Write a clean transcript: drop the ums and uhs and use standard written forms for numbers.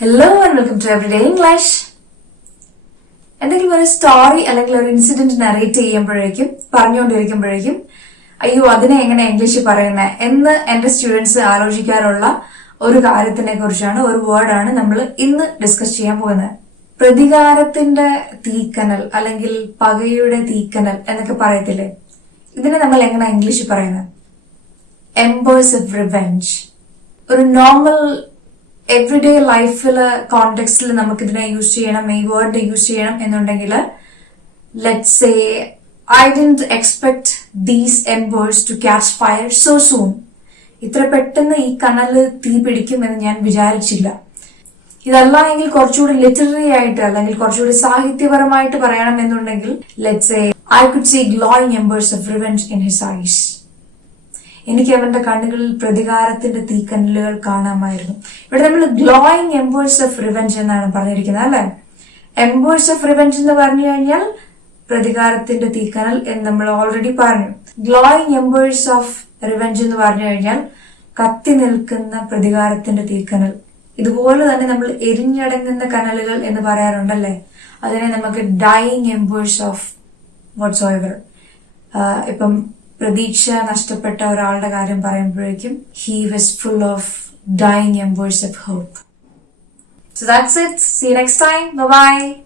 Hello and welcome to Everyday English. എന്തെങ്കിലും ഒരു story അല്ലെങ്കിൽ ഒരു ഇൻസിഡന്റ് നറേറ്റ് ചെയ്യുമ്പോഴേക്കും പറഞ്ഞുകൊണ്ടിരിക്കുമ്പോഴേക്കും അയ്യോ അതിനെ എങ്ങനെ ഇംഗ്ലീഷിൽ പറയുന്നത് എന്ന് എന്റെ സ്റ്റുഡൻസ് ആലോചിക്കാറുള്ള ഒരു കാര്യത്തിനെ കുറിച്ചാണ്, ഒരു വേർഡാണ് നമ്മൾ ഇന്ന് ഡിസ്കസ് ചെയ്യാൻ പോകുന്നത്. പ്രതികാരത്തിന്റെ തീക്കനൽ അല്ലെങ്കിൽ പകയുടെ തീക്കനൽ എന്നൊക്കെ പറയത്തില്ലേ, ഇതിനെ നമ്മൾ എങ്ങനെ ഇംഗ്ലീഷിൽ പറയുന്നത്? Embers of revenge. ഒരു നോർമൽ എവറിഡേ ലൈഫില് കോണ്ടെക്സ്റ്റിൽ നമുക്ക് ഇതിനെ യൂസ് ചെയ്യണം, ഈ വേർഡ് യൂസ് ചെയ്യണം എന്നുണ്ടെങ്കിൽ let's say I didn't expect these embers to catch fire so soon. ഇത്ര പെട്ടെന്ന് ഈ കനല് തീ പിടിക്കുമെന്ന് ഞാൻ വിചാരിച്ചില്ല. ഇതല്ല എങ്കിൽ കുറച്ചുകൂടി ലിറ്റററി ആയിട്ട് അല്ലെങ്കിൽ കുറച്ചുകൂടി സാഹിത്യപരമായിട്ട് പറയണം എന്നുണ്ടെങ്കിൽ let's say I could see glowing embers of revenge in his eyes. എനിക്ക് അവന്റെ കണ്ണുകളിൽ പ്രതികാരത്തിന്റെ തീക്കനലുകൾ കാണാമായിരുന്നു. ഇവിടെ നമ്മൾ ഗ്ലോയിങ് എംബേഴ്സ് ഓഫ് റിവെഞ്ച് എന്നാണ് പറഞ്ഞിരിക്കുന്നത്, അല്ലെ? എംബേഴ്സ് ഓഫ് റിവെഞ്ച് എന്ന് പറഞ്ഞു കഴിഞ്ഞാൽ പ്രതികാരത്തിന്റെ തീക്കനൽ എന്ന് നമ്മൾ ഓൾറെഡി പറഞ്ഞു. ഗ്ലോയിങ് എംബേഴ്സ് ഓഫ് റിവെഞ്ച് എന്ന് പറഞ്ഞു കഴിഞ്ഞാൽ കത്തി നിൽക്കുന്ന പ്രതികാരത്തിന്റെ തീക്കനൽ. ഇതുപോലെ തന്നെ നമ്മൾ എരിഞ്ഞടങ്ങുന്ന കനലുകൾ എന്ന് പറയാറുണ്ടല്ലേ, അതിനെ നമുക്ക് dying embers of whatsoever. ഇപ്പം പ്രതീക്ഷ നഷ്ടപ്പെട്ട ഒരാളുടെ കാര്യം പറയുമ്പോഴേക്കും he was full of dying embers of hope. So that's it. See you next time. Bye bye.